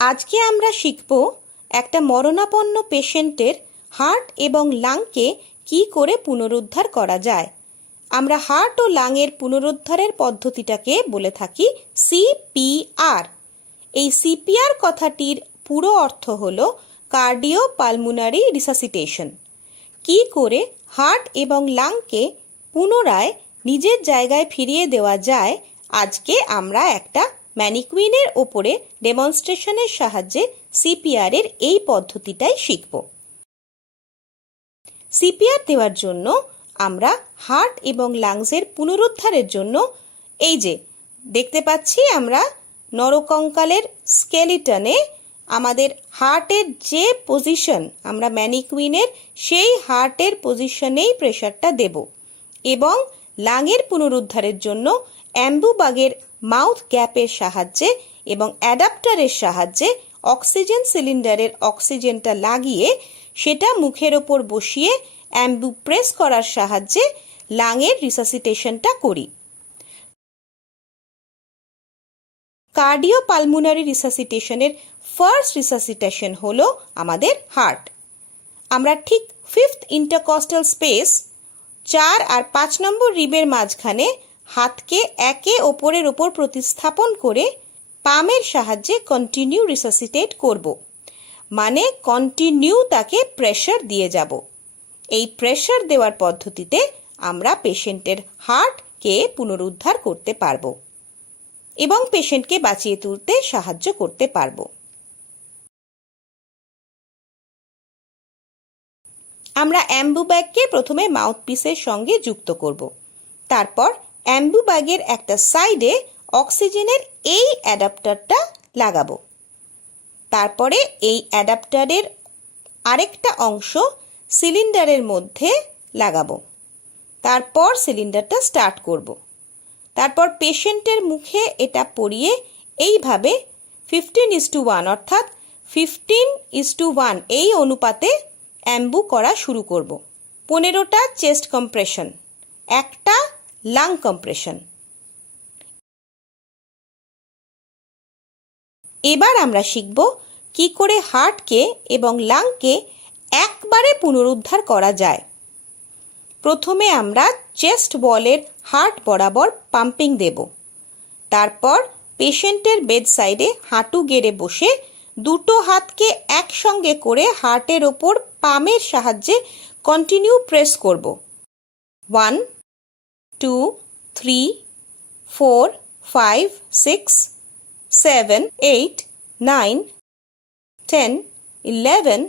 আজকে আমরা শিখব একটা মরণাপন্ন পেশেন্টের হার্ট এবং লাংকে কি করে পুনরুদ্ধার করা যায়। আমরা হার্ট ও লাংয়ের পুনরুদ্ধারের পদ্ধতিটাকে বলে থাকি সিপিআর। এই সিপিআর কথাটির পুরো অর্থ হলো কার্ডিও পালমোনারি রিসাসিটেশন। কি করে হার্ট এবং লাংকে পুনরায় নিজের জায়গায় ফিরিয়ে দেওয়া যায়, আজকে আমরা একটা ম্যানিকুইনের ওপরে ডেমনস্ট্রেশনের সাহায্যে সিপিআর এর এই পদ্ধতিটাই শিখব। সিপিআর দেওয়ার জন্য আমরা হার্ট এবং লাংসের পুনরুদ্ধারের জন্য এই যে দেখতে পাচ্ছি আমরা নরকঙ্কালের স্কেলিটনে আমাদের হার্টের যে পজিশন, আমরা ম্যানিকুইনের সেই হার্টের পজিশনেই প্রেশারটা দেব এবং লাংয়ের পুনরুদ্ধারের জন্য অ্যাম্বুবাগের মাউথ গ্যাপের সাহায্যে এবং অ্যাডাপ্টারের সাহায্যে অক্সিজেন সিলিন্ডারের অক্সিজেনটা লাগিয়ে সেটা মুখের ওপর বসিয়ে অ্যাম্বু প্রেস করার সাহায্যে লাংয়ের রিসাসিটেশনটা করি। কার্ডিও পালমোনারি রিসাসিটেশনের ফার্স্ট রিসাসিটেশন হলো আমাদের হার্ট। আমরা ঠিক 5th ইন্টারকস্টাল স্পেস 4 আর 5 নম্বর রিবের মাঝখানে হাতকে একে অপরের ওপর প্রতিস্থাপন করে পামের সাহায্যে কন্টিনিউ রিসাসিটেট করব, মানে কন্টিনিউ তাকে প্রেশার দিয়ে যাব। এই প্রেশার দেওয়ার পদ্ধতিতে আমরা পেশেন্টের হার্টকে পুনরুদ্ধার করতে পারব এবং পেশেন্টকে বাঁচিয়ে তুলতে সাহায্য করতে পারব। আমরা অ্যাম্বুব্যাগকে প্রথমে মাউথপিসের সঙ্গে যুক্ত করব। তারপর অ্যাম্বুব্যাগের একটা সাইডে অক্সিজেনের এই অ্যাডাপ্টারটা লাগাবো। তারপরে এই অ্যাডাপ্টারের আরেকটা অংশ সিলিন্ডারের মধ্যে লাগাবো। তারপর সিলিন্ডারটা স্টার্ট করব। তারপর পেশেন্টের মুখে এটা পরিয়ে এইভাবে 15:1 অর্থাৎ 15:1 এই অনুপাতে অ্যাম্বু করা শুরু করব। 15টা চেস্ট কম্প্রেশন, একটা লাং কম্প্রেশন। এবার আমরা শিখব কি করে হার্টকে এবং লাংকে একবারে পুনরুদ্ধার করা যায়। প্রথমে আমরা চেস্ট ওয়ালের হার্ট বরাবর পাম্পিং দেব। তারপর পেশেন্টের বেড সাইডে হাঁটু গেড়ে বসে দুটো হাতকে একসঙ্গে করে হার্টের ওপর পামের সাহায্যে কন্টিনিউ প্রেস করব। 1, 2, 3, 4, 5, 6, 7, 8, 9, 10, 11,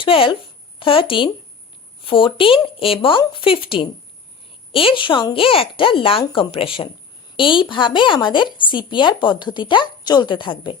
12, 13, 14 এবং 15 এর সঙ্গে একটা লাং কম্প্রেশন। এইভাবে আমাদের সিপিআর পদ্ধতিটা চলতে থাকবে।